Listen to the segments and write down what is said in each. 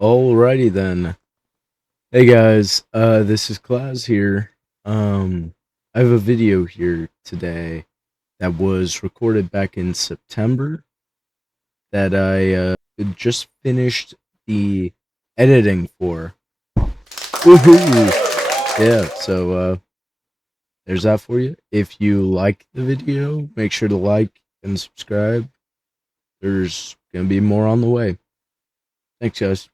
Alrighty then. Hey guys, this is Klaus here. I have a video here today that was recorded back in September that I just finished the editing for. Woohoo! Yeah, so there's that for you. If you like the video, make sure to like and subscribe. There's gonna be more on the way. Thanks, guys.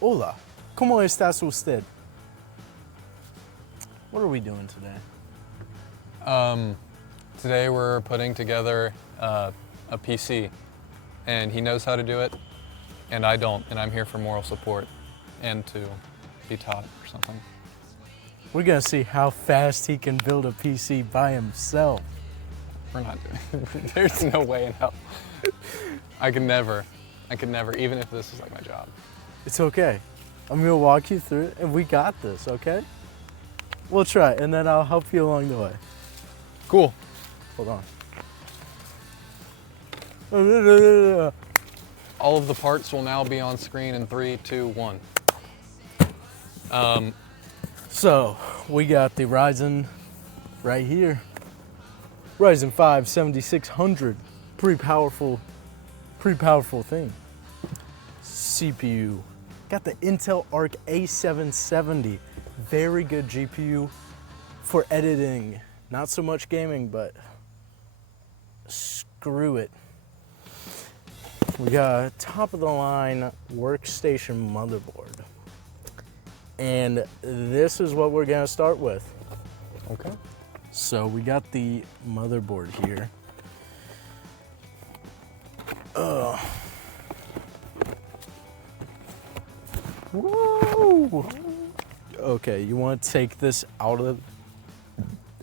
Hola, ¿cómo estás usted? What are we doing today? Today we're putting together a PC, and he knows how to do it, and I don't, and I'm here for moral support and to be taught or something. We're gonna see how fast he can build a PC by himself. We're not doing it. There's no way in hell. I could never, even if this is like my job. It's okay. I'm gonna walk you through it and we got this, okay? We'll try and then I'll help you along the way. Cool. Hold on. All of the parts will now be on screen in 3, 2, 1. So, we got the Ryzen right here. Ryzen 5 7600. Pretty powerful thing. CPU. Got the Intel Arc A770. Very good GPU for editing. Not so much gaming, but screw it. We got a top of the line workstation motherboard. And this is what we're gonna start with. Okay. So we got the motherboard here. Whoa! Okay, you want to take this out of.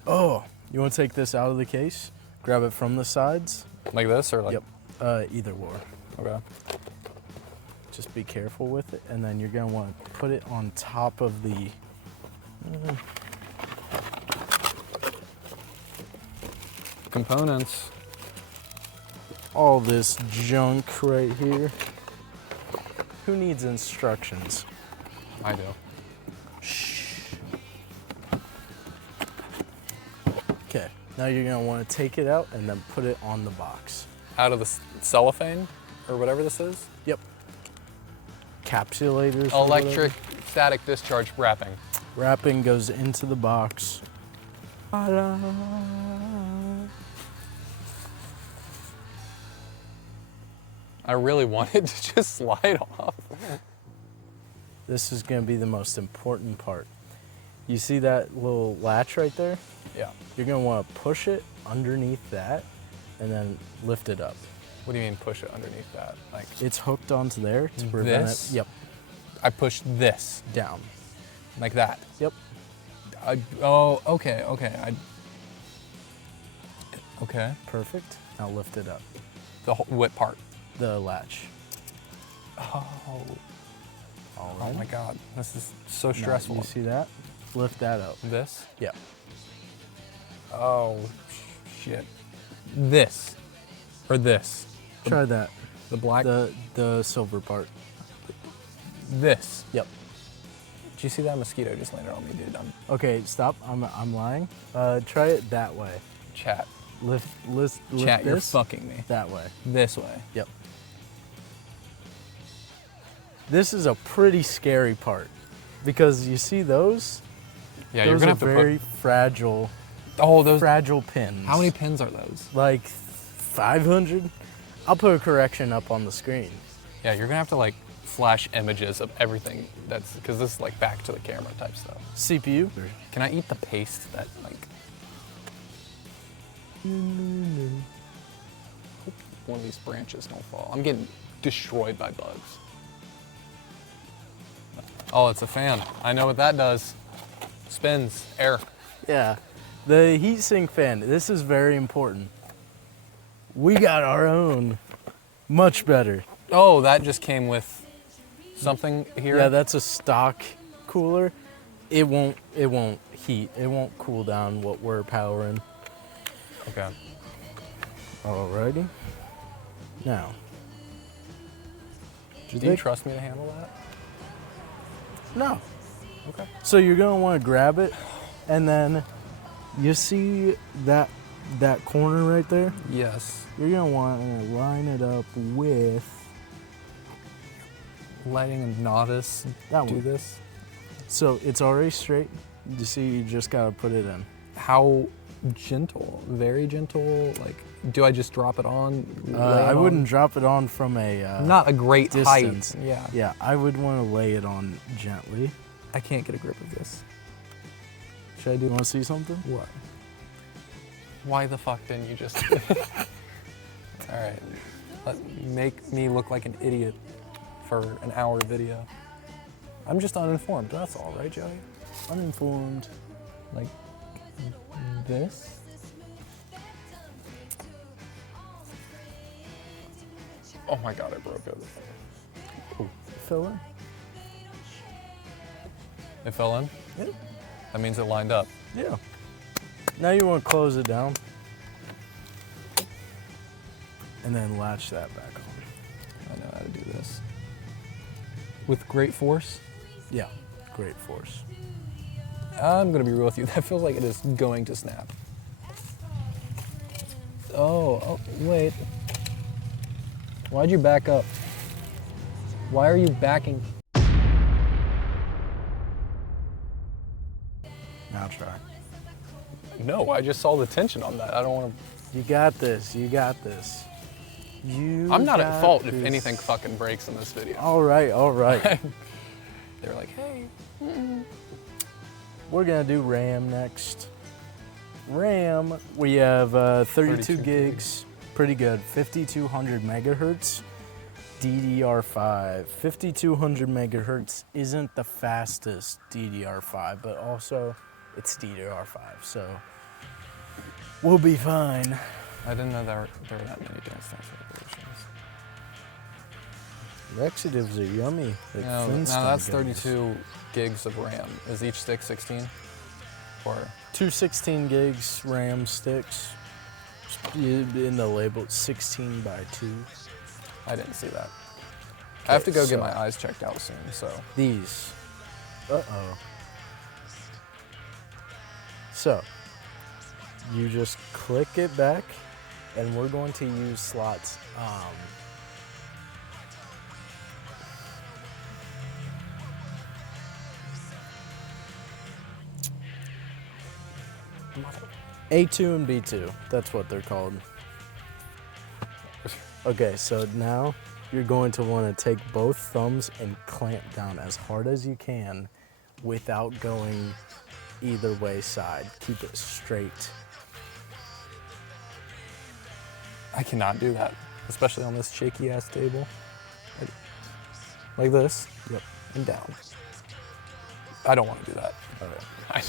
You want to take this out of the case? Grab it from the sides. Like this or like? Yep. Either or. Okay. Just be careful with it, and then you're gonna want to put it on top of the. Components. All this junk right here. Who needs instructions? I do. Okay, now you're gonna want to take it out and then put it on the box. Out of the cellophane or whatever this is? Yep. Capsulators. or Electric whatever. static discharge wrapping. Wrapping goes into the box. I really wanted to just slide off. This is gonna be the most important part. You see that little latch right there? Yeah. You're gonna want to push it underneath that and then lift it up. What do you mean push it underneath that? Like It's hooked onto there to prevent This? it. Yep, I push this down. like that. Yep. Oh, okay. Okay. Perfect. Now lift it up. The whole, what part? The latch. Oh. All Oh right. my God. This is so Now, stressful. you see that? Lift that up. This? Yep. Oh, shit. This. Or this. Try that. The black. The silver part. This. Yep. Did you see that mosquito just landed on me, dude? Okay, stop. I'm lying. Try it that way. Chat. Lift Chat, you're this fucking me. that way. This way. Yep. This is a pretty scary part because you see those? Yeah, you're Those gonna are have to very put. fragile, Oh, those. fragile pins. How many pins are those? Like 500? I'll put a correction up on the screen. Yeah, you're gonna have to like flash images of everything that's because this is like back to the camera type stuff. CPU? Can I eat the paste that like? Hope one of these branches don't fall. I'm getting destroyed by bugs. Oh, it's a fan. I know what that does. Spins air. Yeah. The heatsink fan, this is very important. We got our own. Much better. Oh, that just came with something here. Yeah, that's a stock cooler. It won't heat. It won't cool down what we're powering. Okay. Alrighty. Now, Do you trust me to handle that? No. Okay. So you're gonna want to grab it, and then you see that corner right there. Yes. You're gonna want to line it up with Letting a novice that do one. this. So it's already straight. You see, you just gotta put it in. How gentle? Very gentle. Like, do I just drop it on? I wouldn't drop it on from a Not a great distance. height. Yeah. Yeah, I would want to lay it on gently. I can't get a grip of this. Should I do You want to see something? what? Why the fuck didn't you just? All right. Make me look like an idiot for an hour video. I'm just uninformed. That's all, right, Joey? Uninformed. Like this. Oh my god, I broke it. Fill in. It fell in? Yeah. That means it lined up. Yeah. Now you want to close it down. And then latch that back on. I know how to do this. With great force? Yeah, great force. I'm gonna be real with you. That feels like it is going to snap. Oh, wait. Why'd you back up? Why are you backing? Now try. No, I just saw the tension on that. I don't want You got this. You got this. You. to. I'm not at got fault if this. anything fucking breaks in this video. All right, all right. They're like, hey. We're gonna do RAM next. RAM, we have 32 32 gigs, pretty good. 5200 megahertz, DDR5. 5200 megahertz isn't the fastest DDR5, but also it's DDR5, so we'll be fine. I didn't know there were that many Dance Dance regulations. Laxatives are yummy. Like No, Flintstone that's gummies. 32 gigs of RAM. Is each stick 16? Or Two 16 gigs RAM sticks. In the label, it's 16 by 2. I didn't see that. I have to go Okay, get so- my eyes checked out soon, so. These. Uh-oh. So, you just click it back, and we're going to use slots. A2 and B2, that's what they're called. Okay, so now you're going to want to take both thumbs and clamp down as hard as you can without going either way side. Keep it straight. I cannot do that, especially on this shaky ass table. Like this. Yep. And down. I don't want to do that. All right. I,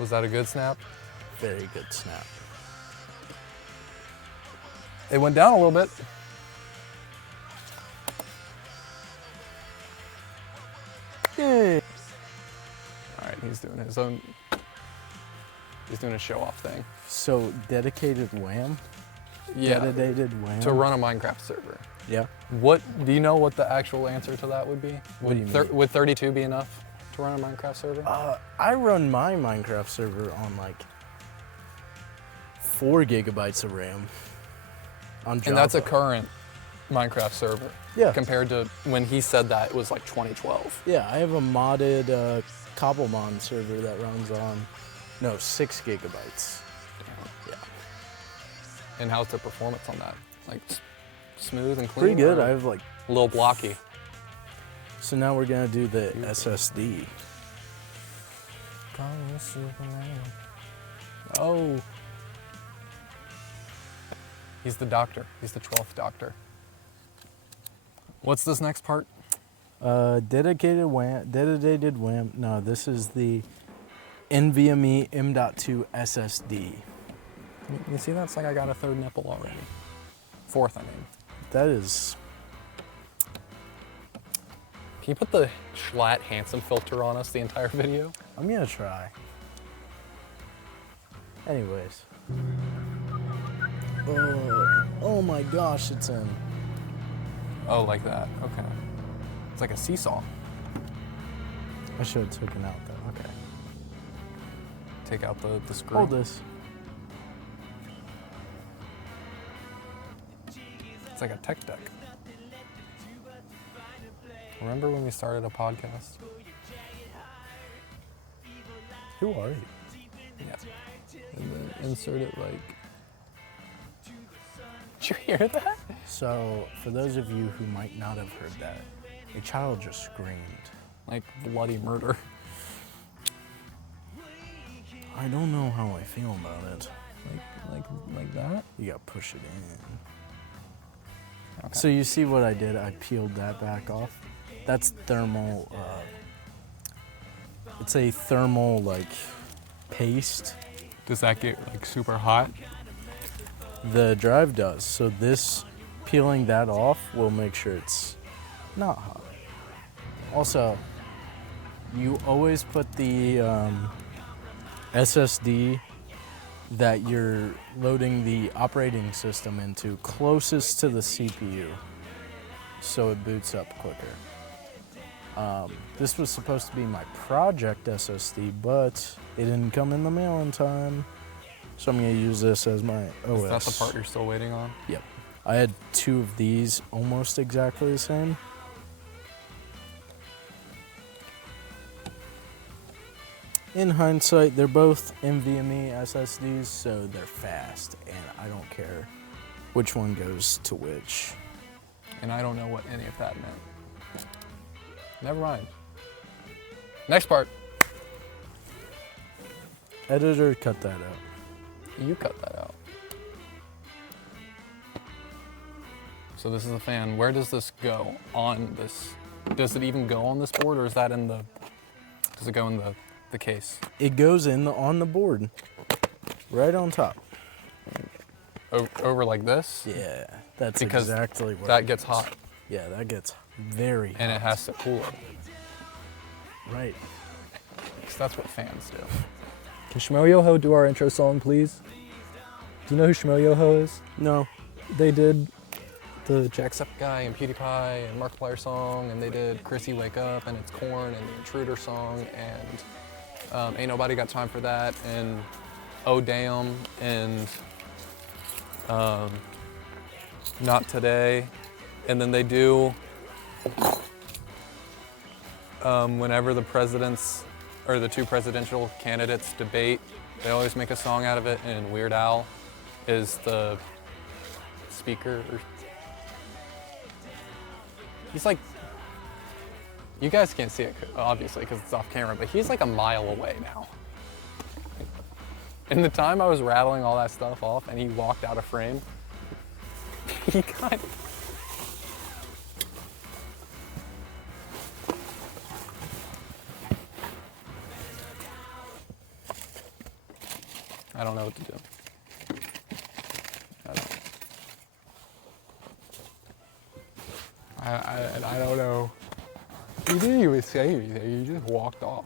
was that a good snap? Very good snap. It went down a little bit. Yay. All right, he's doing his own. He's doing a show-off thing. So dedicated WAM? Yeah. Dedicated WAM? To run a Minecraft server. Yeah. What do you know? What the actual answer to that would be? What do you mean? Would 32 be enough to run a Minecraft server? I run my Minecraft server on like 4 gigabytes of RAM. On Java. And that's a current Minecraft server. Yeah. Compared to when he said that, it was like 2012. Yeah, I have a modded Cobblemon server that runs on 6 gigabytes. Yeah. And how's the performance on that? Like smooth and clean? Pretty good. or I have like. a little blocky. So now we're gonna do the SSD. Oh. He's the doctor. He's the 12th doctor. What's this next part? Dedicated WAM. No, this is the NVMe M.2 SSD. You see, that's like I got a third nipple already. Fourth, I mean. That is. Can you put the Schlatt Hansen filter on us the entire video? I'm gonna try. Anyways. Oh my gosh, it's in. Oh, like that. Okay. It's like a seesaw. I should have taken out though. Okay. Take out the screw. Hold this. It's like a tech deck. Remember when we started a podcast? Who are you? Yeah. And then insert it like. Did you hear that? So, for those of you who might not have heard that, a child just screamed. Like bloody murder. I don't know how I feel about it. Like that? You gotta push it in. Okay. So you see what I did? I peeled that back off. That's thermal, it's a thermal like paste. Does that get like super hot? The drive does. So this, peeling that off will make sure it's not hot. Also, you always put the SSD that you're loading the operating system into closest to the CPU so it boots up quicker. This was supposed to be my project SSD, but it didn't come in the mail in time. So I'm gonna use this as my OS. Is that the part you're still waiting on? Yep. I had two of these almost exactly the same. In hindsight, they're both NVMe SSDs, so they're fast, and I don't care which one goes to which. And I don't know what any of that meant. Never mind. Next part. Editor, cut that out. You cut that out. So this is a fan. Where does this go on this? Does it even go on this board, or is that in the? Does it go in the case? It goes in on the board, right on top. Over like this? Yeah, that's Because exactly what. That gets hot, Yeah, that gets very hot. and it has to cool it. Right. Because that's what fans do. Can Shmoyoho do our intro song, please? Do you know who Shmoyoho is? No. They did the Jacksepticeye and PewDiePie and Markiplier song, and they did Chrissy Wake Up, and it's Korn, and the Intruder song, and Ain't Nobody Got Time for That, and Oh Damn, and Not Today, and then they do whenever the presidents or the two presidential candidates debate, they always make a song out of it, and Weird Al is the speaker. He's like, you guys can't see it obviously because it's off camera, but he's like a mile away now. In the time I was rattling all that stuff off and he walked out of frame, he kind of... I don't know what to do. I don't know. You didn't even say anything, you just walked off.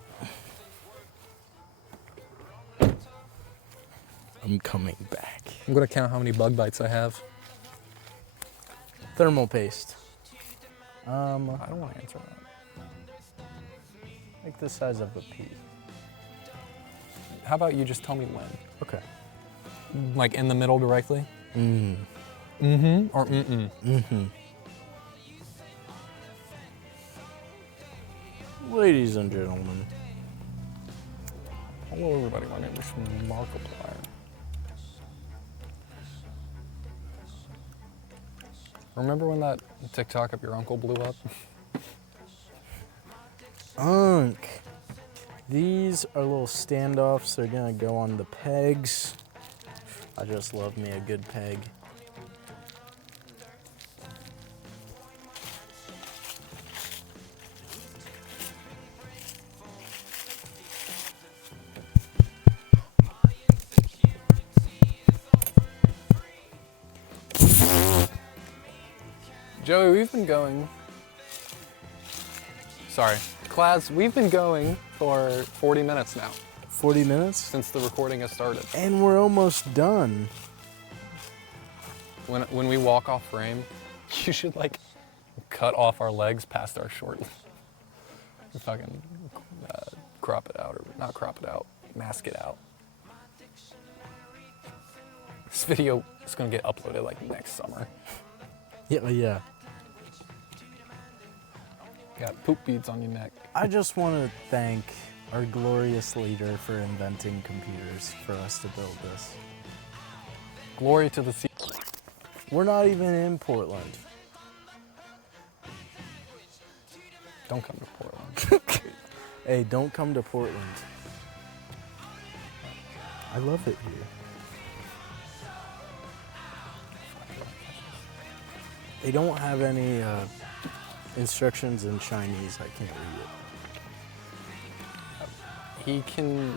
I'm coming back. I'm gonna count how many bug bites I have. Thermal paste. I don't want to answer that. Like the size of a pea. How about you just tell me when? Okay. Like in the middle directly? Mm. Mm-hmm. Or mm-mm? Mm-hmm. Ladies and gentlemen. Hello everybody, my name is Markiplier. Remember when that TikTok of your uncle blew up? Unk. These are little standoffs. They're gonna go on the pegs. I just love me a good peg. Joey, we've been going. Sorry. Class, we've been going for 40 minutes now. 40 minutes? since the recording has started. And we're almost done. When we walk off frame, you should like cut off our legs past our short. Fucking crop it out, or not crop it out, mask it out. This video is gonna get uploaded like next summer. Yeah, yeah. Got poop beads on your neck. I just want to thank our glorious leader for inventing computers for us to build this. Glory to the sea. We're not even in Portland. Don't come to Portland. Hey, don't come to Portland. I love it here. They don't have any instructions in Chinese. I can't read it. He can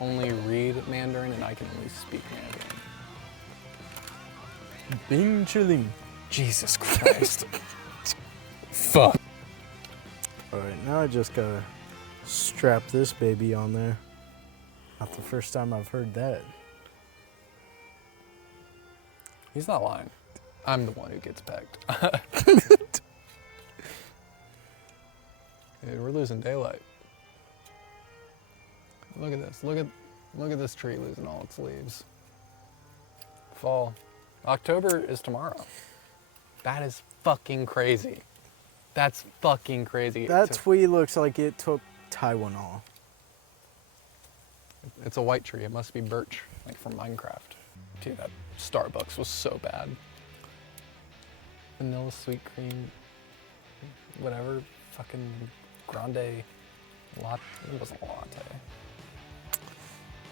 only read Mandarin and I can only speak Mandarin. Bing chilling. Jesus Christ. Fuck. Alright, now I just gotta strap this baby on there. Not the first time I've heard that. He's not lying. I'm the one who gets pegged. Dude, we're losing daylight. Look at this. Look at this tree losing all its leaves. Fall. October is tomorrow. That is fucking crazy. That's fucking crazy. That tree looks like it took Tylenol. It's a white tree. It must be birch, like from Minecraft. Dude, that Starbucks was so bad. Vanilla sweet cream, whatever, fucking grande latte. It wasn't a latte.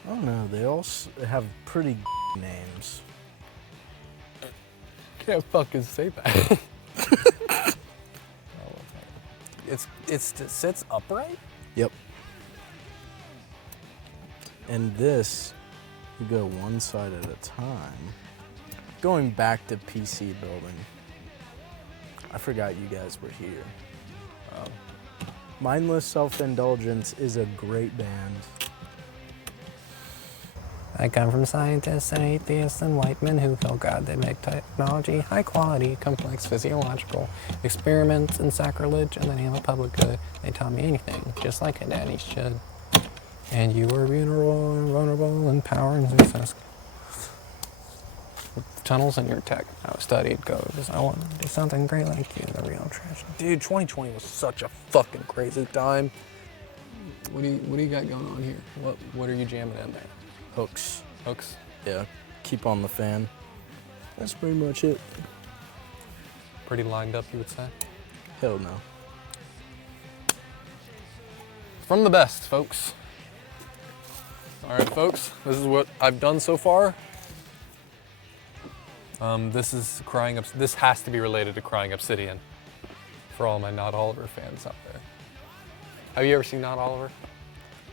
I don't know, they all have pretty names. Can't fucking say that. It sits upright? Yep. And this, you go one side at a time. Going back to PC building, I forgot you guys were here. Mindless Self-Indulgence is a great band. I come from scientists and atheists and white men who feel God. They make technology high quality, complex physiological experiments and sacrilege in the name of public good. They taught me anything, just like a daddy should. And you were vulnerable in power and success. Tunnels in your tech. I studied code because I want to do something great like you, the real treasure. Dude, 2020 was such a fucking crazy time. What do you got going on here? What are you jamming in there? Hooks. Hooks? Yeah, keep on the fan. That's pretty much it. Pretty lined up, you would say? Hell no. From the best, folks. All right, folks, this is what I've done so far. This is This has to be related to Crying Obsidian for all my Not Oliver fans out there. Have you ever seen Not Oliver?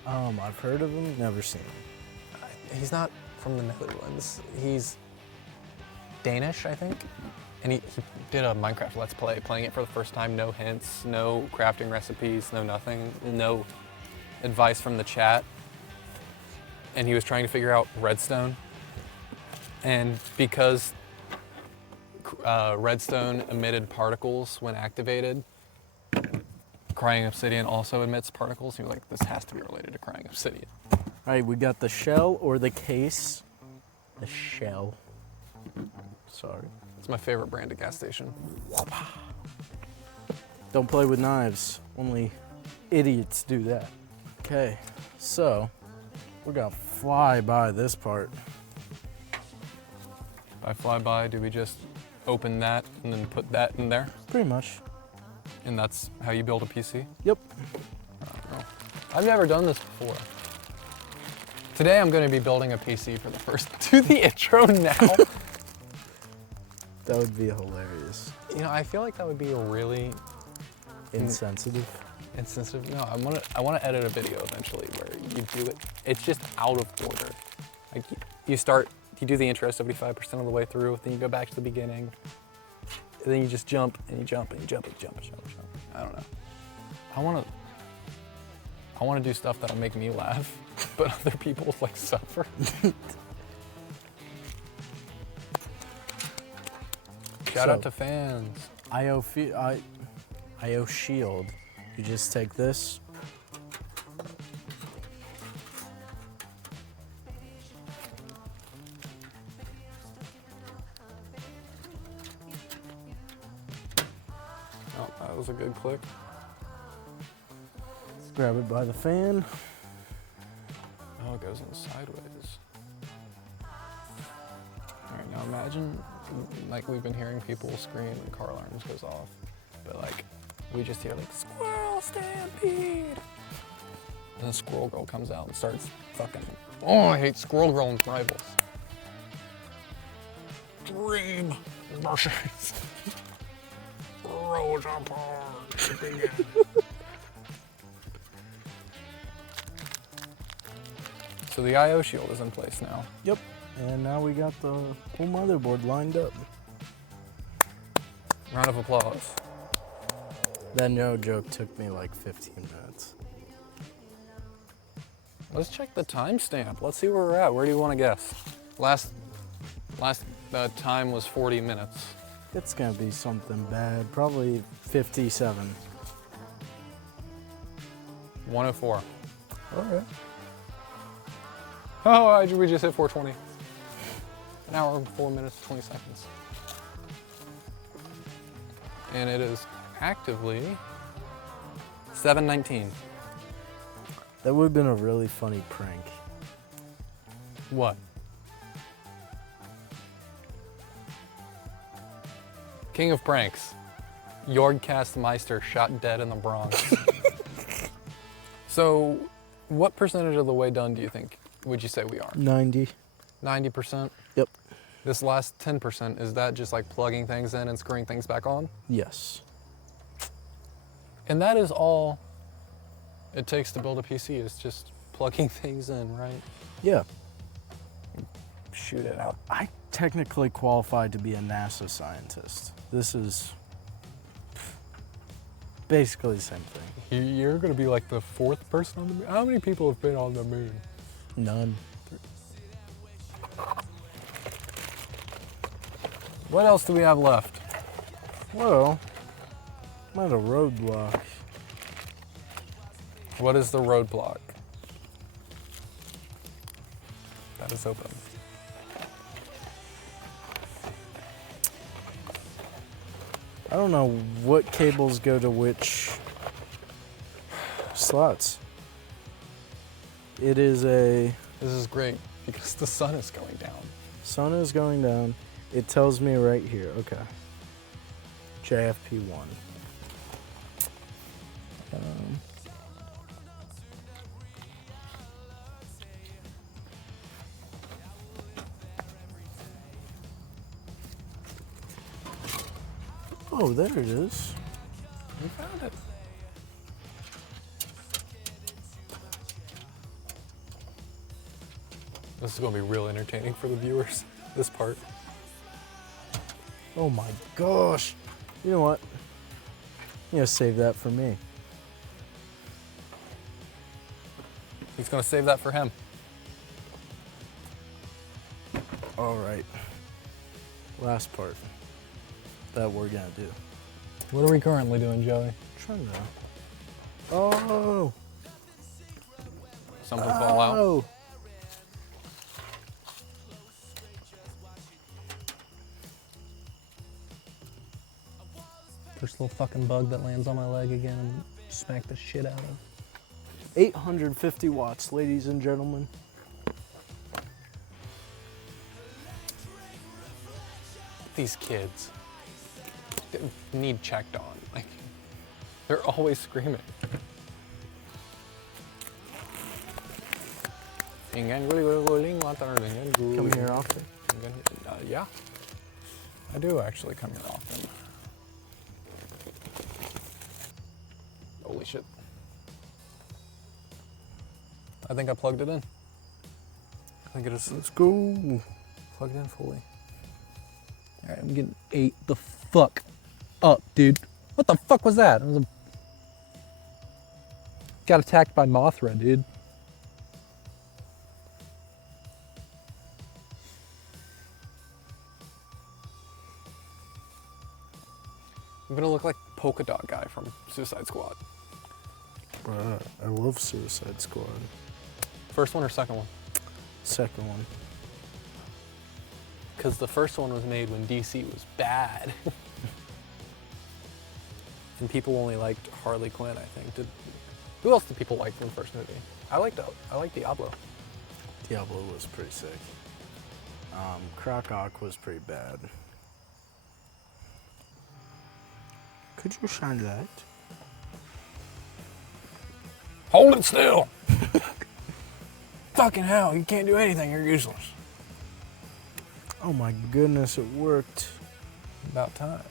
I've heard of him, never seen him. He's not from the Netherlands. He's Danish, I think. And he did a Minecraft Let's Play, playing it for the first time. No hints, no crafting recipes, no nothing, no advice from the chat. And he was trying to figure out redstone. And because redstone emitted particles when activated, Crying Obsidian also emits particles. He was like, this has to be related to Crying Obsidian. All right, we got the shell or the case. The shell. Sorry. It's my favorite brand of gas station. Don't play with knives. Only idiots do that. Okay, so we're gonna fly by this part. By fly by, do we just open that and then put that in there? Pretty much. And that's how you build a PC? Yep. I've never done this before. Today I'm going to be building a PC for the first. Do the intro now. That would be hilarious. You know, I feel like that would be a really Insensitive. insensitive. No, I want to edit a video eventually where you do it. It's just out of order. Like you do the intro 75% of the way through, then you go back to the beginning, and then you just jump and you jump and you jump and jump and jump and jump. I don't know. I want to do stuff that'll make me laugh, but other people like suffer. Shout out to fans. IO Shield. You just take this. Oh, that was a good click. Grab it by the fan. Oh, it goes in sideways. All right, now imagine, like we've been hearing people scream and car alarms goes off, but like we just hear like squirrel stampede, and the squirrel girl comes out and starts fucking. Oh, I hate squirrel girl and rivals. Dream versus Rosa Parks again. So the IO shield is in place now. Yep. And now we got the whole motherboard lined up. Round of applause. That no joke took me like 15 minutes. Let's check the timestamp. Let's see where we're at. Where do you want to guess? Last time was 40 minutes. It's gonna be something bad. Probably 57. 104. All right. Oh, we just hit 420. An hour, 4 minutes, 20 seconds. And it is actively 7:19. That would have been a really funny prank. What? King of pranks. Jorgcast Meister shot dead in the Bronx. So, what percentage of the way done do you think, would you say we are? 90. 90%? Yep. This last 10%, is that just like plugging things in and screwing things back on? Yes. And that is all it takes to build a PC, is just plugging things in, right? Yeah. Shoot it out. I technically qualified to be a NASA scientist. This is basically the same thing. You're gonna be like the 4th person on the moon? How many people have been on the moon? None. What else do we have left? Well, I'm at a roadblock. What is the roadblock? That is open. I don't know what cables go to which slots. It is a This is great because the sun is going down. sun is going down. It tells me right here. Okay. JFP1. Oh, there it is. We found it. This is going to be real entertaining for the viewers, this part. Oh my gosh. You know what? I'm gonna save that for me. He's going to save that for him. All right. Last part that we're gonna do. What are we currently doing, Joey? Trying to. Oh. Something fall out? Oh. First little fucking bug that lands on my leg again and smack the shit out of. 850 watts, ladies and gentlemen. These kids need checked on. Like, they're always screaming. Come here often. Yeah. I do actually come here often. Holy shit. I think I plugged it in. I think it is. Let's go. Plugged in fully. Alright, I'm getting ate the fuck up, dude. What the fuck was that? It was Got attacked by Mothra, dude. I'm gonna look like Polka Dot guy from Suicide Squad. Bruh, I love Suicide Squad. First one or second one? Second one. Because the first one was made when DC was bad. And people only liked Harley Quinn, I think. Who else did people like from the first movie? I liked Diablo. Diablo was pretty sick. Croc Ock was pretty bad. Could you shine light? Hold it still! Fucking hell, you can't do anything, you're useless. Oh my goodness, it worked. About time.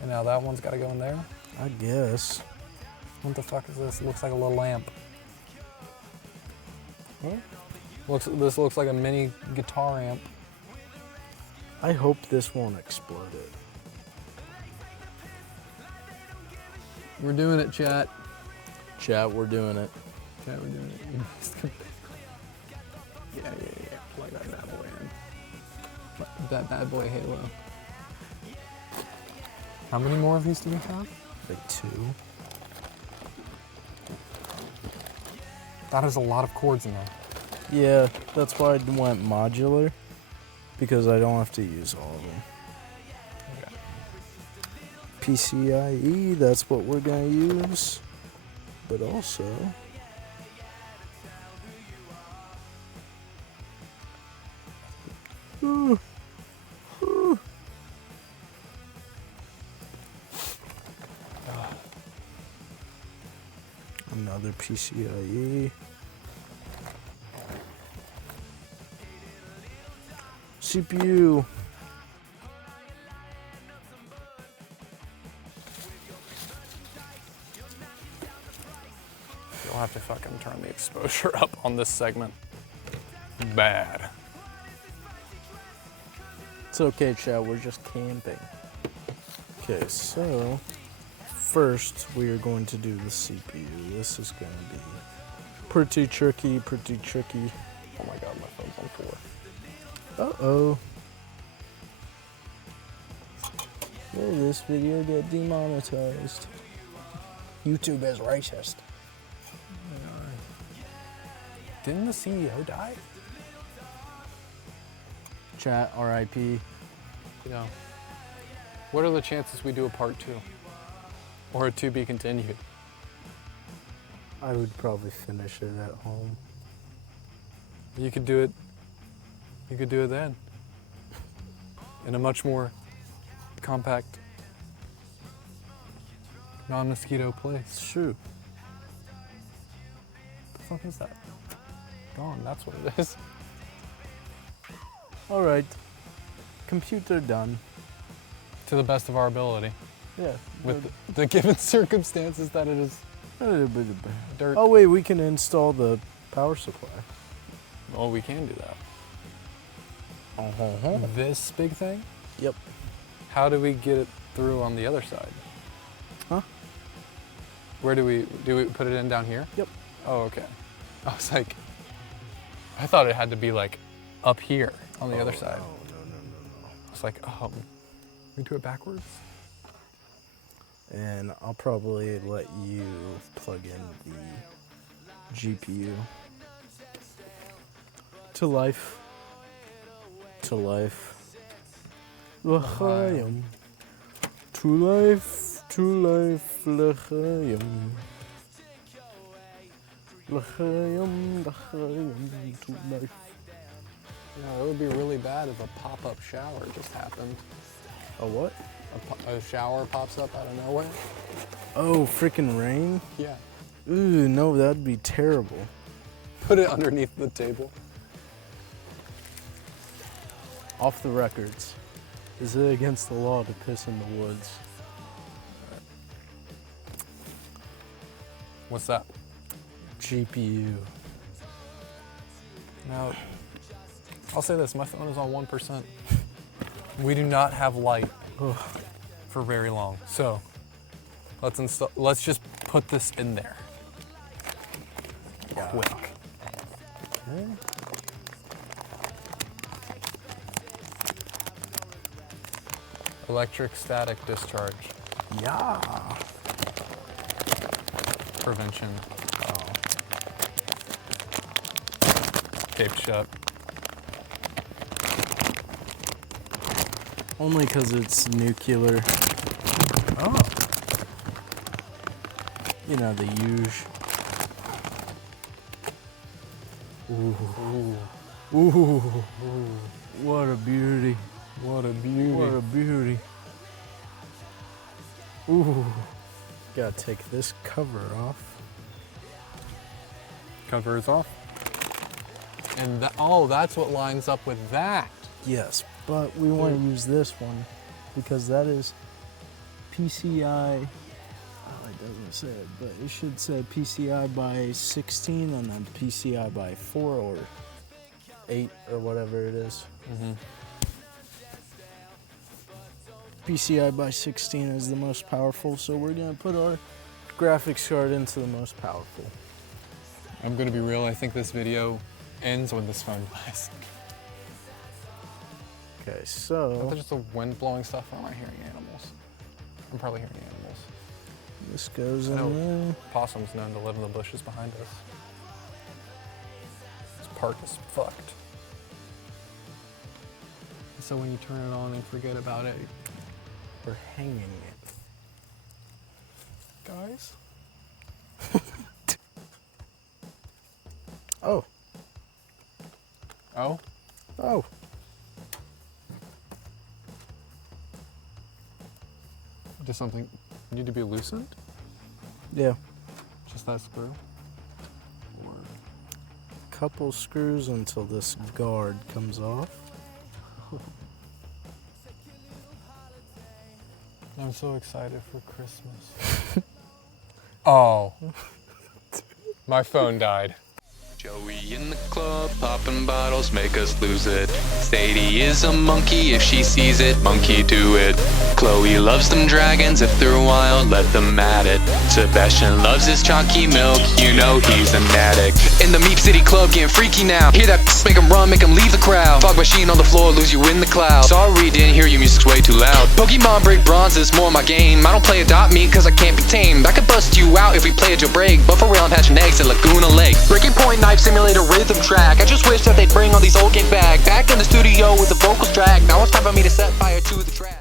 And now that one's gotta go in there? I guess. What the fuck is this? It looks like a little lamp. Huh? This looks like a mini guitar amp. I hope this won't explode it. We're doing it, chat. Chat, we're doing it. Chat, we're doing it. Yeah. Plug that bad boy in. That bad boy Halo. How many more of these do we have? Like 2. That is a lot of chords in there. Yeah, that's why I went modular. Because I don't have to use all of them. Okay. PCIe, that's what we're gonna use. But also... Another PCIe. CPU. You'll have to fucking turn the exposure up on this segment. Bad. It's okay, chat, we're just camping. Okay, so first we are going to do the CPU. This is going to be pretty tricky. Oh my god, my phone's on 4. Uh-oh. Will this video get demonetized? YouTube is racist. Didn't the CEO die? Chat, RIP. No. What are the chances we do a part 2? Or a to be continued? I would probably finish it at home. You could do it. You could do it then. In a much more compact, non-mosquito place. It's true. The fuck is that? Gone, that's what it is. Alright. Computer done. To the best of our ability. Yeah. With the given circumstances that it is dirt. Oh wait, we can install the power supply. Oh, we can do that. Uh-huh. This big thing? Yep. How do we get it through on the other side? Huh? Where do we put it in down here? Yep. Oh, okay. I was like, I thought it had to be like up here on the other side. No. I was like, we do it backwards? And I'll probably let you plug in the GPU. To life. L'chaim. To life, l'chaim. L'chaim, to life. No, it would be really bad if a pop-up shower just happened. A what? A shower pops up out of nowhere? Oh, freaking rain? Yeah. Ooh, no, that'd be terrible. Put it underneath the table. Off the records. Is it against the law to piss in the woods? What's that? GPU. Now, I'll say this, my phone is on 1%. We do not have light for very long. So, let's just put this in there. Okay. Electric static discharge Yeah. prevention. Oh. Taped shut. Only because it's nuclear. Oh. You know, the huge. Ooh. Ooh. Ooh. What a beauty. What a beauty. What a beauty. Ooh. Gotta take this cover off. Cover is off. And oh, that's what lines up with that. Yes, but we want to use this one because that is PCI. Oh, it doesn't say it, but it should say PCI by 16 and then PCI by 4 or 8 or whatever it is. Mm-hmm. PCI by 16 is the most powerful, so we're gonna put our graphics card into the most powerful. I'm gonna be real, I think this video ends when this phone dies. Okay, Is so that just the wind blowing stuff, or am I hearing animals? I'm probably hearing animals. this goes in No. there. Possums known to live in the bushes behind us. This park is fucked. So when you turn it on and forget about it, We're hanging it. guys. Oh, Oh, oh. does something need to be loosened? Yeah, Just that screw? Or couple screws until this guard comes off. I'm so excited for Christmas. Oh. My phone died. Joey in the club, popping bottles, make us lose it. Sadie is a monkey, if she sees it, monkey do it. Chloe loves them dragons, if they're wild, let them at it. Sebastian loves his chalky milk, you know he's an addict. In the Meep City Club, getting freaky now. Hear that make him run, make him leave the crowd. Fog machine on the floor, lose you in the cloud. Sorry, didn't hear you, music's way too loud. Pokemon break bronze is more my game. I don't play Adopt Me, cause I can't be tamed. I could bust you out if we play a jailbreak, but for real I'm hatching eggs at Laguna Lake. Breaking Point Knife Simulator rhythm track. I just wish that they'd bring all these old games back. Back in the studio with the vocals track. Now it's time for me to set fire to the track.